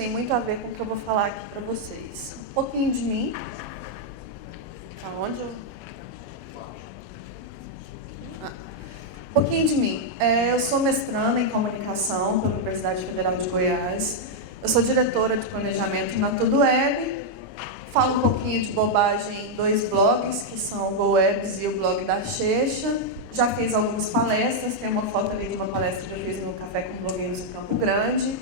tem muito a ver com o que eu vou falar aqui para vocês. Um pouquinho de mim. Aonde eu... Um pouquinho de mim. Eu sou mestranda em comunicação pela Universidade Federal de Goiás. Eu sou diretora de planejamento na Tudo Web. Falo um pouquinho de bobagem em 2 blogs, que são o GoWebs e o blog da Checha. Já fiz algumas palestras, tem uma foto ali de uma palestra que eu fiz no Café com Blogueiros em Campo Grande.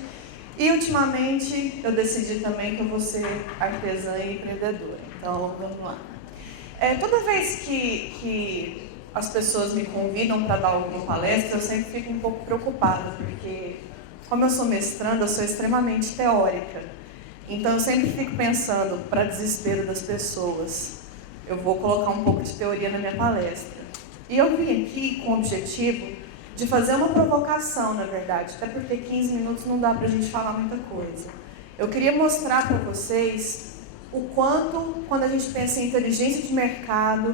E, ultimamente, eu decidi também que eu vou ser artesã e empreendedora. Então, vamos lá. Toda vez que as pessoas me convidam para dar alguma palestra, eu sempre fico um pouco preocupada, porque, como eu sou mestranda, eu sou extremamente teórica. Então, eu sempre fico pensando, para desespero das pessoas, eu vou colocar um pouco de teoria na minha palestra. E eu vim aqui com o objetivo de fazer uma provocação, na verdade, até porque 15 minutos não dá para a gente falar muita coisa. Eu queria mostrar para vocês o quanto, quando a gente pensa em inteligência de mercado,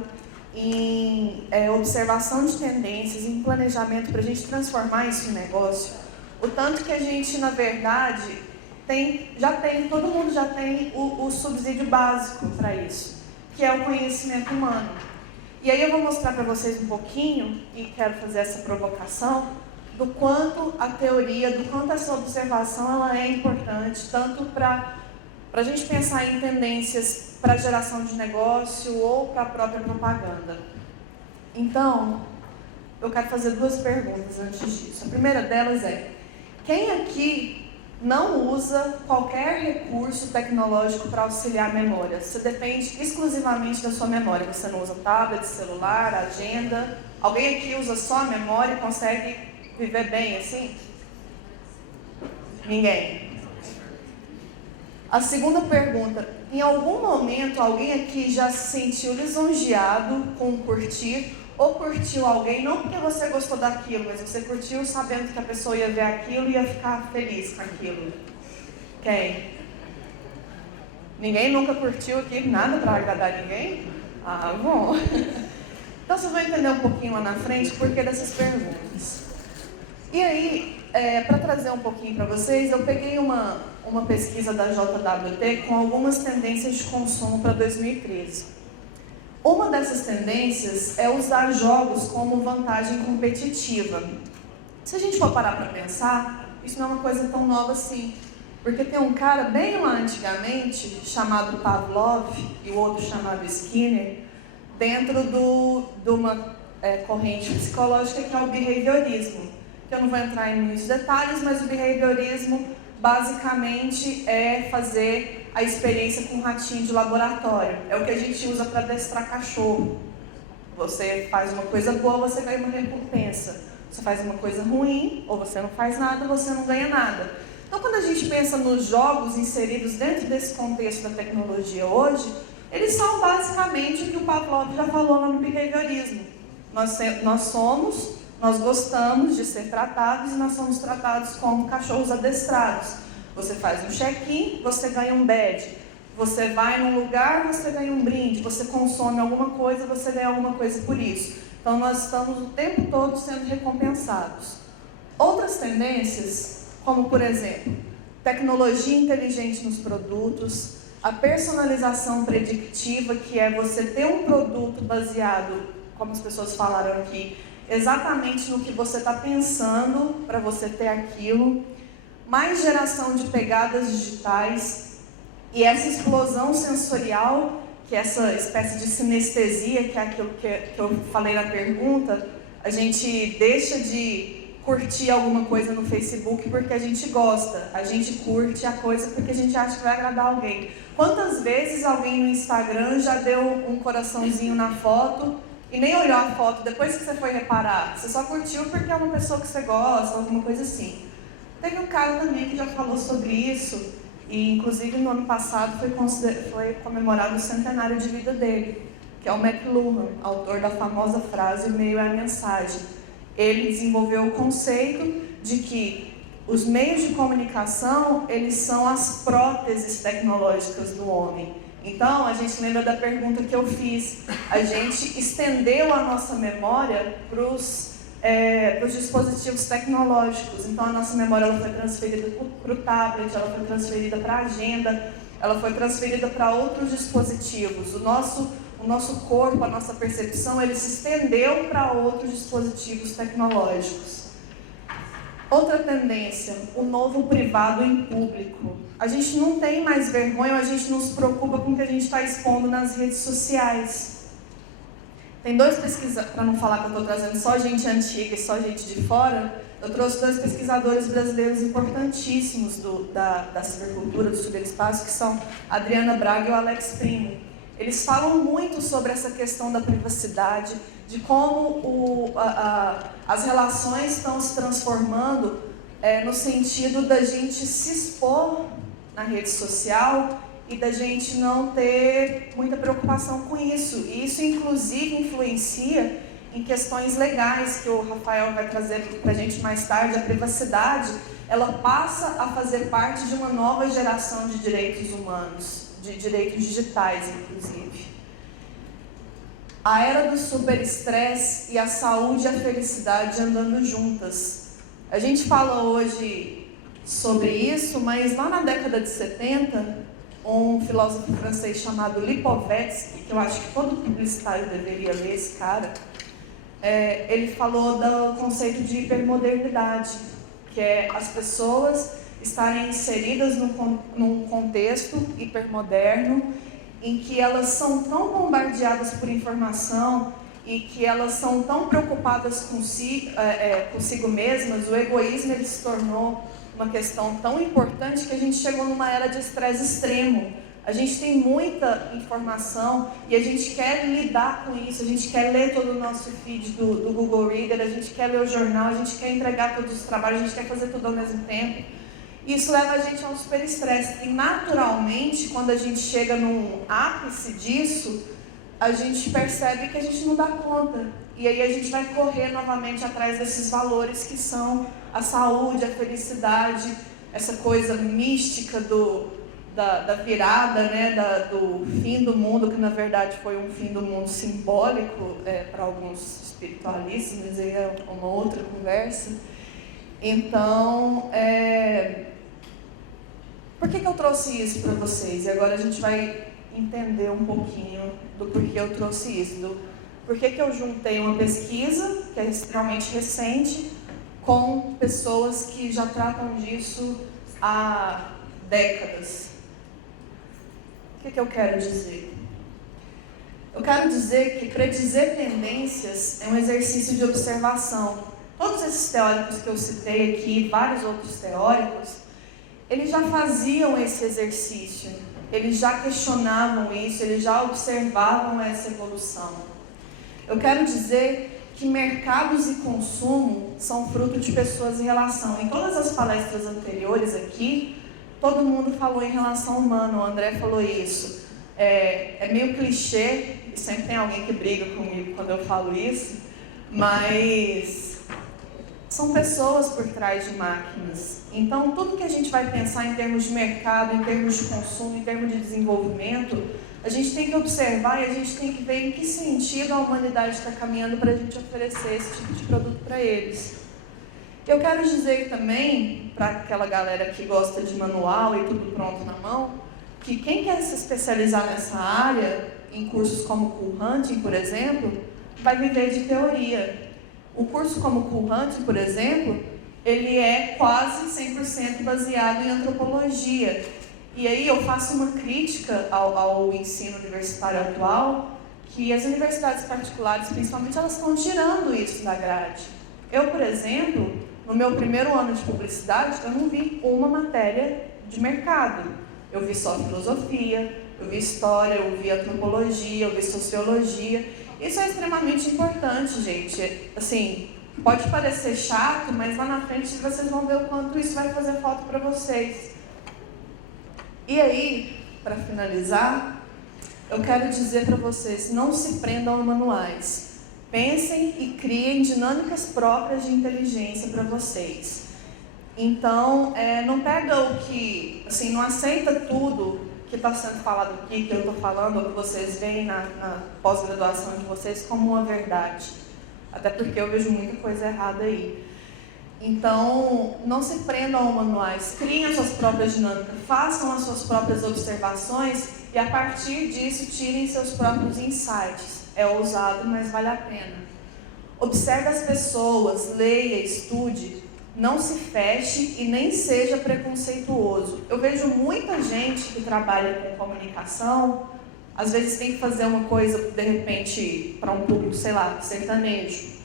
em observação de tendências, em planejamento para a gente transformar isso em negócio, o tanto que a gente, na verdade, todo mundo já tem o subsídio básico para isso, que é o conhecimento humano. E aí eu vou mostrar para vocês um pouquinho, e quero fazer essa provocação, do quanto a teoria, do quanto essa observação ela é importante, tanto para a gente pensar em tendências para a geração de negócio ou para a própria propaganda. Então, eu quero fazer 2 perguntas antes disso. A primeira delas é: quem aqui não usa qualquer recurso tecnológico para auxiliar a memória? Você depende exclusivamente da sua memória. Você não usa tablet, celular, agenda. Alguém aqui usa só a memória e consegue viver bem assim? Ninguém. A segunda pergunta: em algum momento alguém aqui já se sentiu lisonjeado com curtir? Ou curtiu alguém, não porque você gostou daquilo, mas você curtiu sabendo que a pessoa ia ver aquilo e ia ficar feliz com aquilo? Quem? Ninguém nunca curtiu aqui nada para agradar ninguém? Ah, bom. Então vocês vão entender um pouquinho lá na frente o porquê dessas perguntas. E aí, para trazer um pouquinho para vocês, eu peguei uma pesquisa da JWT com algumas tendências de consumo para 2013. Uma dessas tendências é usar jogos como vantagem competitiva. Se a gente for parar para pensar, isso não é uma coisa tão nova assim. Porque tem um cara bem lá antigamente, chamado Pavlov, e o outro chamado Skinner, dentro de uma corrente psicológica que é o behaviorismo. Que eu não vou entrar em muitos detalhes, mas o behaviorismo basicamente é fazer a experiência com um ratinho de laboratório. É o que a gente usa para adestrar cachorro. Você faz uma coisa boa, você ganha uma recompensa. Você faz uma coisa ruim, ou você não faz nada, você não ganha nada. Então, quando a gente pensa nos jogos inseridos dentro desse contexto da tecnologia hoje, eles são basicamente o que o Pavlov já falou lá no behaviorismo. Nós gostamos de ser tratados e nós somos tratados como cachorros adestrados. Você faz um check-in, você ganha um badge. Você vai num lugar, você ganha um brinde. Você consome alguma coisa, você ganha alguma coisa por isso. Então, nós estamos o tempo todo sendo recompensados. Outras tendências, como, por exemplo, tecnologia inteligente nos produtos, a personalização predictiva, que é você ter um produto baseado, como as pessoas falaram aqui, exatamente no que você está pensando para você ter aquilo. Mais geração de pegadas digitais e essa explosão sensorial, que é essa espécie de sinestesia, que é aquilo que eu falei na pergunta. A gente deixa de curtir alguma coisa no Facebook porque a gente gosta, a gente curte a coisa porque a gente acha que vai agradar alguém. Quantas vezes alguém no Instagram já deu um coraçãozinho na foto e nem olhou a foto depois que você foi reparar? Você só curtiu porque é uma pessoa que você gosta, alguma coisa assim. Teve um cara também que já falou sobre isso, e inclusive no ano passado foi comemorado o centenário de vida dele, que é o McLuhan, autor da famosa frase "o meio é a mensagem". Ele desenvolveu o conceito de que os meios de comunicação, eles são as próteses tecnológicas do homem. Então, a gente lembra da pergunta que eu fiz, a gente estendeu a nossa memória para os dos dispositivos tecnológicos. Então, a nossa memória ela foi transferida para o tablet, ela foi transferida para a agenda, ela foi transferida para outros dispositivos. O nosso corpo, a nossa percepção, ele se estendeu para outros dispositivos tecnológicos. Outra tendência, o novo privado em público. A gente não tem mais vergonha, a gente não se preocupa com o que a gente está expondo nas redes sociais. Tem dois pesquisadores, para não falar que eu estou trazendo só gente antiga e só gente de fora, eu trouxe dois pesquisadores brasileiros importantíssimos da cibercultura, do ciberespaço, que são a Adriana Braga e o Alex Primo. Eles falam muito sobre essa questão da privacidade, de como as relações estão se transformando no sentido da gente se expor na rede social e da gente não ter muita preocupação com isso. E isso, inclusive, influencia em questões legais, que o Rafael vai trazer para a gente mais tarde. A privacidade, ela passa a fazer parte de uma nova geração de direitos humanos, de direitos digitais, inclusive. A era do superestresse e a saúde e a felicidade andando juntas. A gente fala hoje sobre isso, mas lá na década de 70, um filósofo francês chamado Lipovetsky, que eu acho que todo publicitário deveria ler esse cara, ele falou do conceito de hipermodernidade, que é as pessoas estarem inseridas num contexto hipermoderno, em que elas são tão bombardeadas por informação e que elas são tão preocupadas consigo mesmas, o egoísmo ele se tornou uma questão tão importante que a gente chegou numa era de estresse extremo. A gente tem muita informação e a gente quer lidar com isso, a gente quer ler todo o nosso feed do Google Reader, a gente quer ler o jornal, a gente quer entregar todos os trabalhos, a gente quer fazer tudo ao mesmo tempo. Isso leva a gente a um super estresse. E naturalmente, quando a gente chega num ápice disso, a gente percebe que a gente não dá conta. E aí a gente vai correr novamente atrás desses valores que são a saúde, a felicidade, essa coisa mística da virada, né, do fim do mundo, que na verdade foi um fim do mundo simbólico para alguns espiritualistas, mas aí é uma outra conversa. Então, por que eu trouxe isso para vocês? E agora a gente vai entender um pouquinho do porquê eu trouxe isso, por que eu juntei uma pesquisa, que é extremamente recente, com pessoas que já tratam disso há décadas. O que eu quero dizer? Eu quero dizer que predizer tendências é um exercício de observação. Todos esses teóricos que eu citei aqui, vários outros teóricos, eles já faziam esse exercício, eles já questionavam isso, eles já observavam essa evolução. Eu quero dizer que mercados e consumo são fruto de pessoas em relação. Em todas as palestras anteriores aqui, todo mundo falou em relação humana, o André falou isso. É meio clichê, e sempre tem alguém que briga comigo quando eu falo isso, mas são pessoas por trás de máquinas. Então, tudo que a gente vai pensar em termos de mercado, em termos de consumo, em termos de desenvolvimento, a gente tem que observar e a gente tem que ver em que sentido a humanidade está caminhando para a gente oferecer esse tipo de produto para eles. Eu quero dizer também, para aquela galera que gosta de manual e tudo pronto na mão, que quem quer se especializar nessa área, em cursos como Cool Hunting, por exemplo, vai viver de teoria. O curso como Cool Hunting, por exemplo, ele é quase 100% baseado em antropologia. E aí eu faço uma crítica ao ensino universitário atual, que as universidades particulares, principalmente, elas estão tirando isso da grade. Eu, por exemplo, no meu primeiro ano de publicidade, eu não vi uma matéria de mercado. Eu vi só filosofia, eu vi história, eu vi antropologia, eu vi sociologia. Isso é extremamente importante, gente. Assim, pode parecer chato, mas lá na frente vocês vão ver o quanto isso vai fazer falta para vocês. E aí, para finalizar, eu quero dizer para vocês, não se prendam a manuais. Pensem e criem dinâmicas próprias de inteligência para vocês. Então, não pega o que, assim, não aceita tudo que está sendo falado aqui, que eu estou falando, ou que vocês veem na pós-graduação de vocês, como uma verdade. até porque eu vejo muita coisa errada aí. Então, não se prendam a manuais, criem as suas próprias dinâmicas, façam as suas próprias observações e a partir disso tirem seus próprios insights. É ousado, mas vale a pena. Observe as pessoas, leia, estude, não se feche e nem seja preconceituoso. Eu vejo muita gente que trabalha com comunicação, às vezes tem que fazer uma coisa, de repente, para um público, sei lá, sertanejo.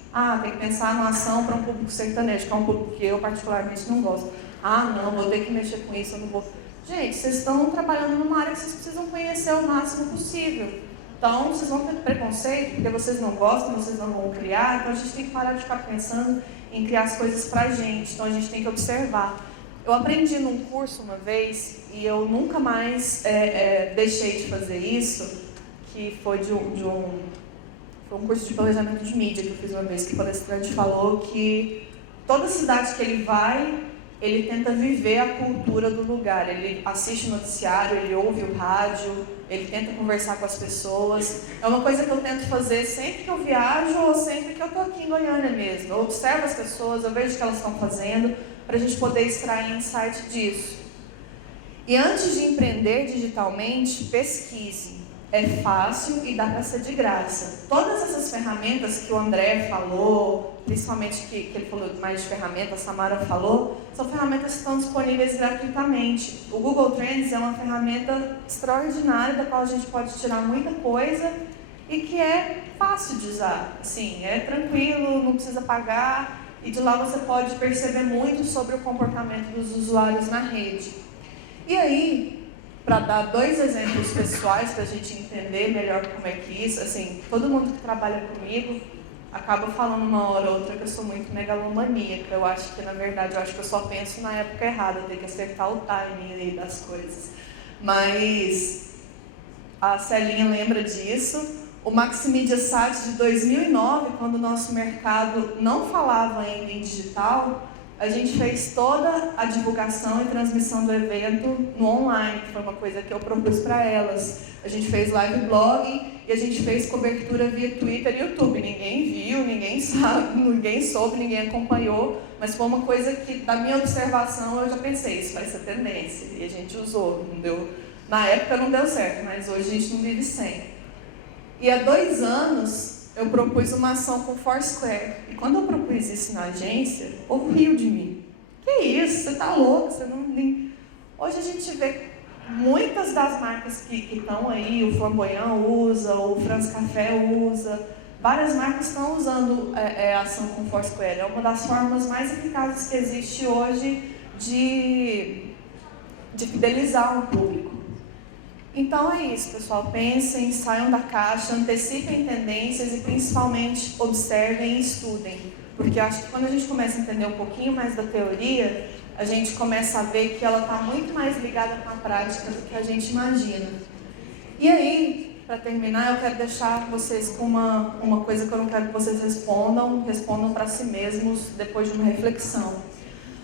Tem que pensar numa ação para um público sertanejo, que é um público que eu particularmente não gosto. Não, vou ter que mexer com isso, eu não vou... Gente, vocês estão trabalhando numa área que vocês precisam conhecer o máximo possível. Então, vocês vão ter preconceito, porque vocês não gostam, vocês não vão criar, então a gente tem que parar de ficar pensando em criar as coisas pra gente, então a gente tem que observar. Eu aprendi num curso uma vez, e eu nunca mais deixei de fazer isso, que foi foi um curso de planejamento de mídia que eu fiz uma vez, que o palestrante falou que toda cidade que ele vai, ele tenta viver a cultura do lugar. Ele assiste o noticiário, ele ouve o rádio, ele tenta conversar com as pessoas. É uma coisa que eu tento fazer sempre que eu viajo ou sempre que eu estou aqui em Goiânia mesmo. Eu observo as pessoas, eu vejo o que elas estão fazendo, para a gente poder extrair insight disso. E antes de empreender digitalmente, pesquise. É fácil e dá para ser de graça. Todas essas ferramentas que o André falou, principalmente que ele falou mais de ferramentas, a Samara falou, são ferramentas que estão disponíveis gratuitamente. O Google Trends é uma ferramenta extraordinária da qual a gente pode tirar muita coisa e que é fácil de usar. Assim, é tranquilo, não precisa pagar e de lá você pode perceber muito sobre o comportamento dos usuários na rede. E aí, para dar 2 exemplos pessoais para a gente entender melhor como é que isso, assim, todo mundo que trabalha comigo acaba falando uma hora ou outra que eu sou muito megalomaníaca. Eu acho que, na verdade, eu só penso na época errada, eu tenho que acertar o timing aí das coisas. Mas a Celinha lembra disso. O Maximedia Site de 2009, quando o nosso mercado não falava ainda em digital, a gente fez toda a divulgação e transmissão do evento no online, que foi uma coisa que eu propus para elas. A gente fez live blog e a gente fez cobertura via Twitter e YouTube. Ninguém viu, ninguém sabe, ninguém soube, ninguém acompanhou, mas foi uma coisa que, da minha observação, eu já pensei, isso vai ser tendência. E a gente usou, não deu, na época não deu certo, mas hoje a gente não vive sem. E há 2 anos, eu propus uma ação com Foursquare. E quando eu propus isso na agência, o povo riu de mim. Que isso? Você tá louco? Você não... Hoje a gente vê muitas das marcas que estão aí, o Flamboyant usa, o France Café usa, várias marcas estão usando a ação com Foursquare. É uma das formas mais eficazes que existe hoje de fidelizar um público. Então é isso, pessoal. Pensem, saiam da caixa, antecipem tendências e principalmente observem e estudem. Porque acho que quando a gente começa a entender um pouquinho mais da teoria, a gente começa a ver que ela está muito mais ligada com a prática do que a gente imagina. E aí, para terminar, eu quero deixar vocês com uma coisa que eu não quero que vocês respondam para si mesmos depois de uma reflexão.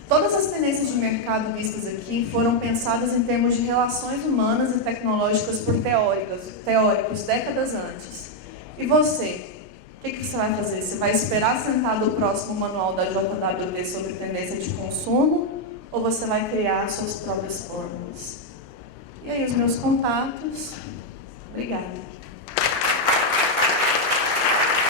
Todas as tendências de mercado vistas aqui foram pensadas em termos de relações humanas e tecnológicas por teóricos décadas antes. E você? O que você vai fazer? Você vai esperar sentado o próximo manual da JWT sobre tendência de consumo? Ou você vai criar suas próprias fórmulas? E aí os meus contatos. Obrigada.